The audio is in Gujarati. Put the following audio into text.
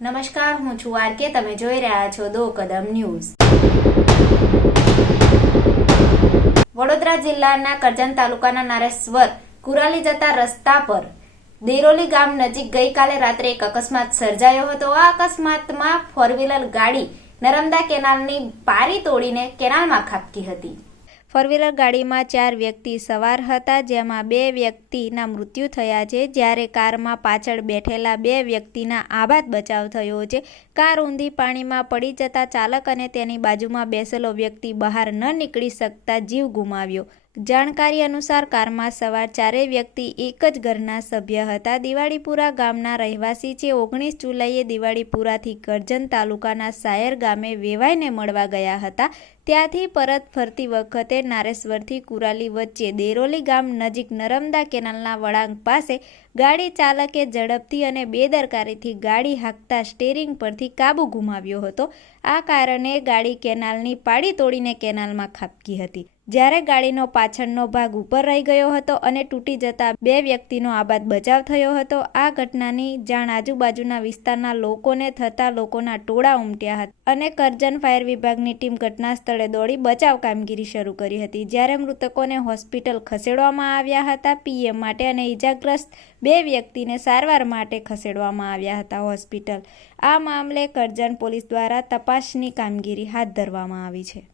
નમસ્કાર, હું છું આર કે તમે જોઈ રહ્યા છો દો કદમ ન્યૂઝ. વડોદરા જિલ્લાના કરજણ તાલુકાના નારેશ્વર કુરાલી જતા રસ્તા પર દેરોલી ગામ નજીક ગઈકાલે રાત્રે એક અકસ્માત સર્જાયો હતો. આ અકસ્માતમાં ફોર વ્હીલર ગાડી નર્મદા કેનાલની પારી તોડીને કેનાલમાં ખાબકી હતી. ફોર વ્હીલર ગાડીમાં ચાર વ્યક્તિ સવાર હતા, જેમાં બે વ્યક્તિના મૃત્યુ થયા છે. જ્યારે કારમાં પાછળ બેઠેલા બે વ્યક્તિના આબાદ બચાવ થયો છે. કાર ઊંધી પાણીમાં પડી જતા ચાલક અને તેની બાજુમાં બેસેલો વ્યક્તિ બહાર ન નીકળી શકતા જીવ ગુમાવ્યો. જાણકારી અનુસાર કારમાં સવાર ચારેય વ્યક્તિ એક જ ઘરના સભ્ય હતા. દિવાળીપુરા ગામના રહેવાસી છે. ઓગણીસ જુલાઈએ દિવાળીપુરાથી કરજણ તાલુકાના સાયર ગામે વેવાઈને મળવા ગયા હતા. ત્યાંથી પરત ફરતી વખતે નારેશ્વરથી કુરાલી વચ્ચે દેરોલી ગામ નજીક નરમદા કેનાલના વળાંક પાસે ગાડી ચાલકે ઝડપથી અને બેદરકારીથી ગાડી હાંકતા સ્ટેરિંગ પરથી કાબુ ગુમાવ્યો હતો. આ કારણે ગાડી કેનાલની પાડી તોડીને કેનાલમાં ખાબકી હતી. જ્યારે ગાડીનો પાછળનો ભાગ ઉપર રહી ગયો હતો અને તૂટી જતા બે વ્યક્તિનો આબાદ બચાવ થયો હતો, આ ઘટનાની જાણ આજુબાજુના વિસ્તારના લોકોને થતા લોકોના ટોળા ઉમટ્યા હતા અને કરજણ ફાયર વિભાગની ટીમ ઘટના સ્થળે દોડી બચાવ કામગીરી શરૂ કરી હતી. જ્યારે મૃતકોને હોસ્પિટલ ખસેડવામાં આવ્યા હતા પીએમ માટે અને ઈજાગ્રસ્ત બે વ્યક્તિને સારવાર માટે ખસેડવામાં આવ્યા હતા હોસ્પિટલ. આ મામલે કરજણ પોલીસ દ્વારા તપાસની કામગીરી હાથ ધરવામાં આવી છે.